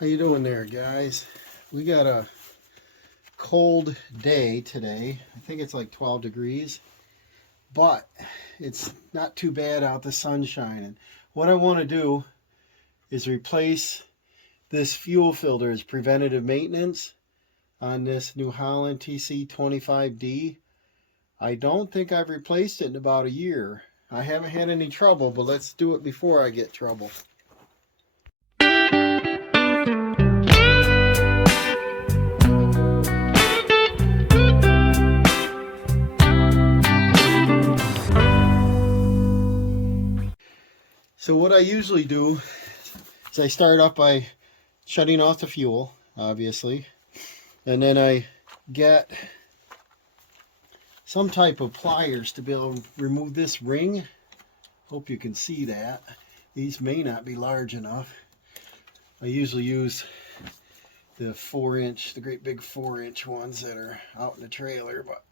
How you doing there, guys? We got a cold day today. I think it's like 12 degrees, but it's not too bad out. The sun's shining. What I want to do is replace this fuel filter as preventative maintenance on this New Holland TC25D. I don't think I've replaced it in about a year. I haven't had any trouble, but let's do it before I get trouble. So what I usually do is I start off by shutting off the fuel, obviously, and then I get some type of pliers to be able to remove this ring. Hope you can see that. These may not be large enough. I usually use the 4-inch, the great big 4-inch ones that are out in the trailer, but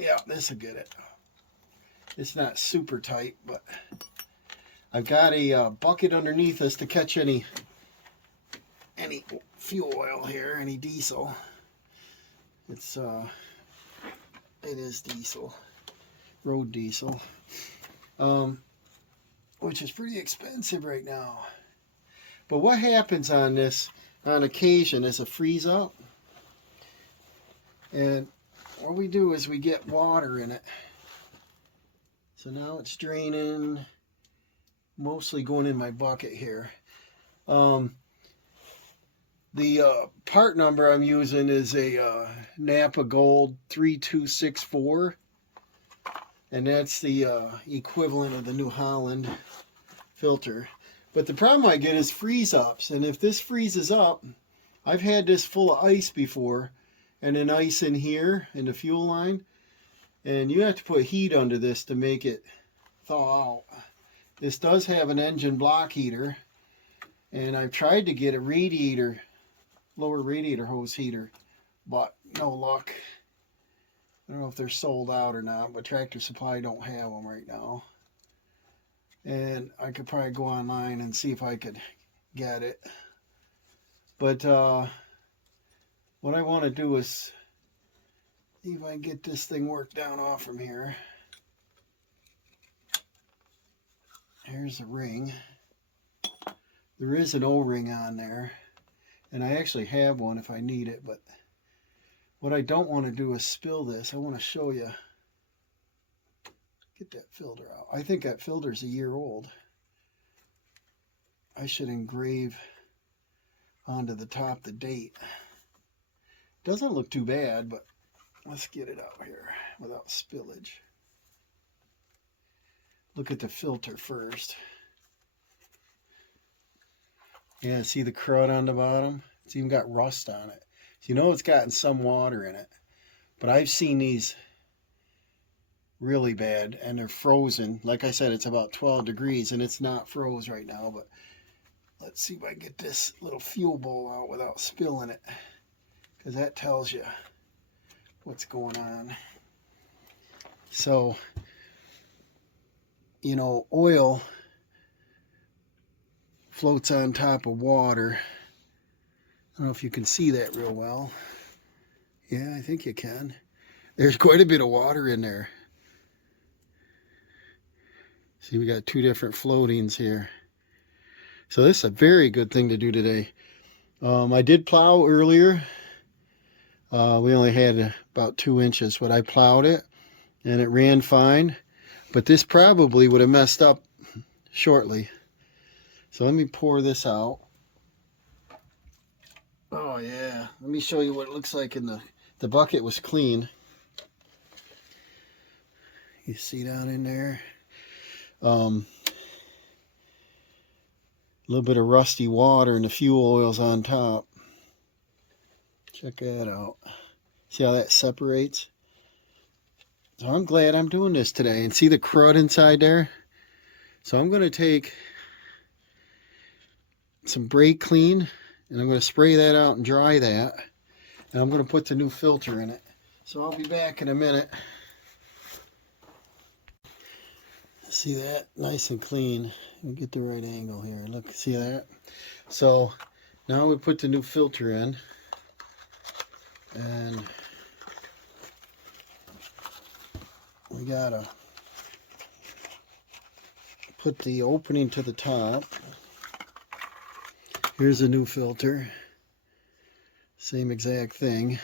yeah, this will get it. It's not super tight, but I've got a bucket underneath us to catch any fuel oil here, any diesel. It is diesel, road diesel, which is pretty expensive right now. But what happens on this on occasion is a freeze up, and what we do is we get water in it. So now it's draining, mostly going in my bucket here. The part number I'm using is a Napa Gold 3264, and that's the equivalent of the New Holland filter. But the problem I get is freeze ups, and if this freezes up, I've had this full of ice before, and then ice in here in the fuel line, and you have to put heat under this to make it thaw out. This does have an engine block heater, and I've tried to get a radiator, lower radiator hose heater, but no luck. I don't know if they're sold out or not, but Tractor Supply don't have them right now. And I could probably go online and see if I could get it. But what I want to do is see if I can get this thing worked down off from here. Here's the ring. There is an O-ring on there, and I actually have one if I need it, but what I don't want to do is spill this. I want to show you. Get that filter out. I think that filter's a year old. I should engrave onto the top the date. Doesn't look too bad, but let's get it out here without spillage. Look at the filter first. Yeah, see the crud on the bottom? It's even got rust on it. So you know it's gotten some water in it. But I've seen these really bad, and they're frozen. Like I said, it's about 12 degrees, and it's not froze right now, but let's see if I can get this little fuel bowl out without spilling it, because that tells you what's going on. So, you know, oil floats on top of water. I don't know if you can see that real well. Yeah, I think you can. There's quite a bit of water in there. See, we got two different floatings here. So this is a very good thing to do today. I did plow earlier. We only had about 2 inches, but I plowed it and it ran fine. But this probably would have messed up shortly. So let me pour this out. Oh yeah, let me show you what it looks like in the bucket was clean. You see down in there? A little bit of rusty water and the fuel oil's on top. Check that out. See how that separates? So I'm glad I'm doing this today. And see the crud inside there? So I'm going to take some brake clean, and I'm going to spray that out and dry that. And I'm going to put the new filter in it. So I'll be back in a minute. See that? Nice and clean. Get the right angle here. Look, see that? So Now we put the new filter in, and we gotta put the opening to the top. Here's a new filter, same exact thing.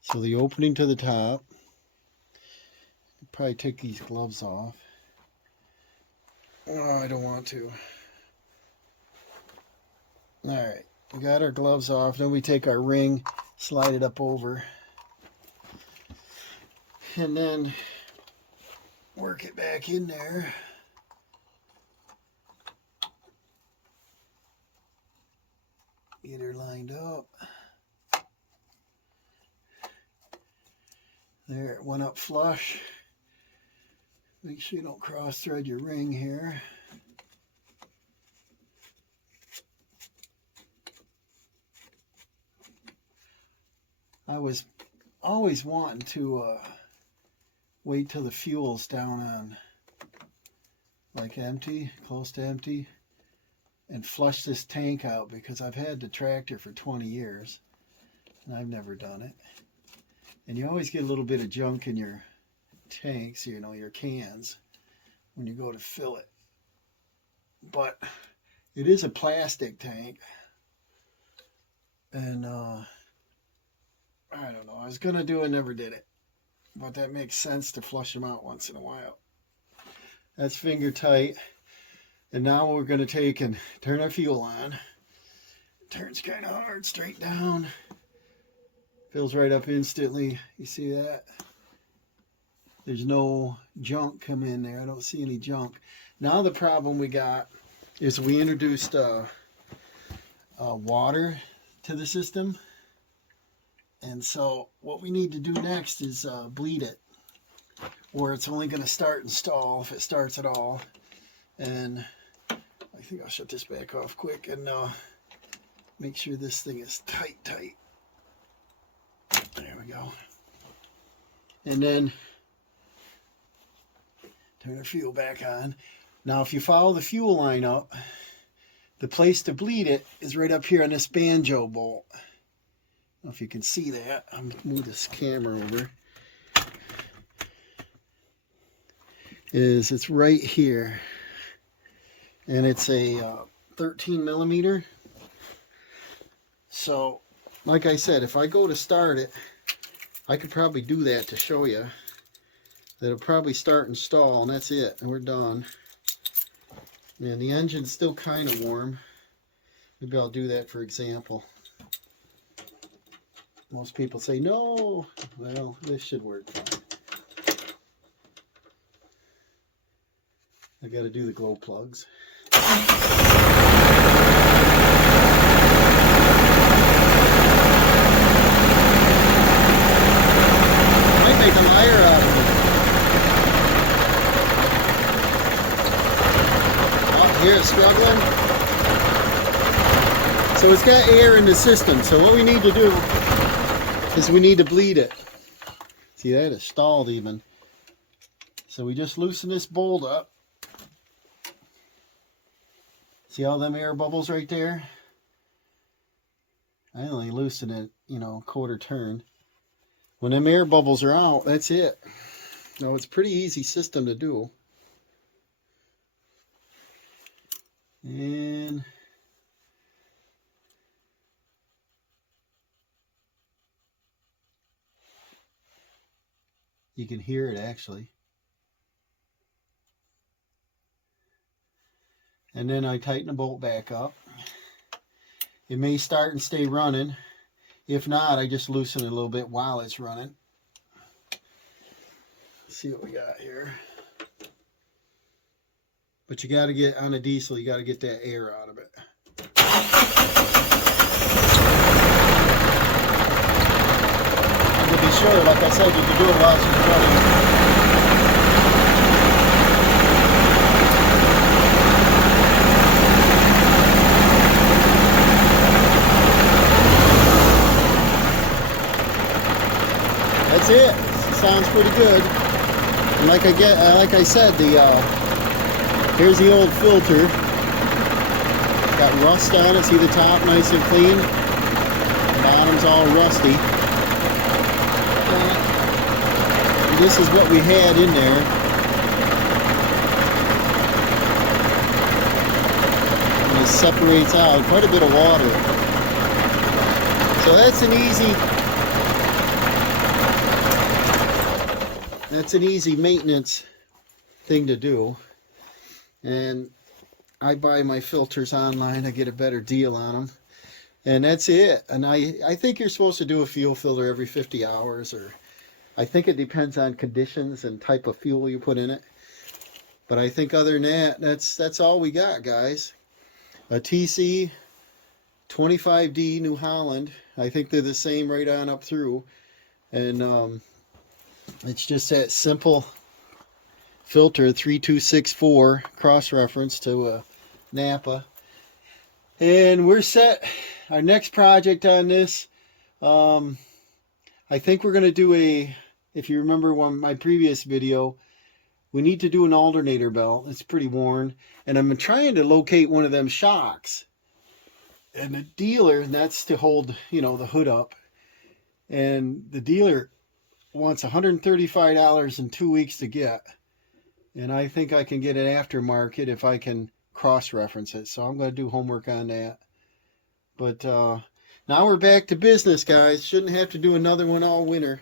So the opening to the top, probably take these gloves off. Oh, I don't want to. Alright, we got our gloves off. Then we take our ring, slide it up over, and then work it back in there. Get her lined up. There, it went up flush. Make sure you don't cross thread your ring here. I was always wanting to wait till the fuel's down on like empty, close to empty, and flush this tank out, because I've had the tractor for 20 years and I've never done it. And you always get a little bit of junk in your tanks, you know, your cans, when you go to fill it. But it is a plastic tank, and I don't know, I was gonna do it, never did it, but that makes sense to flush them out once in a while. That's finger tight. And now we're gonna take and turn our fuel on. It turns kind of hard, straight down, fills right up instantly. You see that? There's no junk come in there. I don't see any junk. Now the problem we got is we introduced water to the system. And so what we need to do next is bleed it, or it's only going to start and stall if it starts at all. And I think I'll shut this back off quick and make sure this thing is tight. There we go. And then turn the fuel back on. Now if you follow the fuel line up, the place to bleed it is right up here on this banjo bolt. I don't know if you can see that. I'm going to move this camera over. It's right here. And it's a 13 millimeter. So, like I said, if I go to start it, I could probably do that to show you. It'll probably start and stall, and that's it, and we're done. And the engine's still kind of warm. Maybe I'll do that for example. Most people say no. Well, this should work fine. I got to do the glow plugs. Might make a liar out of it. Oh, here it's struggling. So it's got air in the system. So what we need to do is we need to bleed it. See that? It's stalled even. So we just loosen this bolt up. See all them air bubbles right there? I only loosen it, you know, quarter turn. When them air bubbles are out, that's it. Now it's a pretty easy system to do. And you can hear it actually. And then I tighten the bolt back up. It may start and stay running. If not, I just loosen it a little bit while it's running. Let's see what we got here. But you got to get, on a diesel, you got to get that air out of it. And to be sure, like I said, you can do it while it's running. That's it. Sounds pretty good. And like I said, here's the old filter. Got Got rust on it. See the top nice and clean? The bottom's all rusty. This is what we had in there. And it separates out quite a bit of water. So that's an easy maintenance thing to do. And I buy my filters online. I get a better deal on them. And that's it. And I think you're supposed to do a fuel filter every 50 hours, or I think it depends on conditions and type of fuel you put in it. But I think other than that, that's all we got, guys. A TC25D New Holland. I think they're the same right on up through. And it's just that simple filter, 3264, cross-reference to a Napa. And we're set. Our next project on this, I think we're going to do if you remember my previous video, we need to do an alternator belt. It's pretty worn. And I'm trying to locate one of them shocks. And the dealer, and that's to hold, the hood up. And the dealer wants $135 in 2 weeks to get. And I think I can get an aftermarket if I can cross-reference it. So I'm going to do homework on that. But now we're back to business, guys. Shouldn't have to do another one all winter.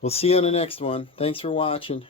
We'll see you on the next one. Thanks for watching.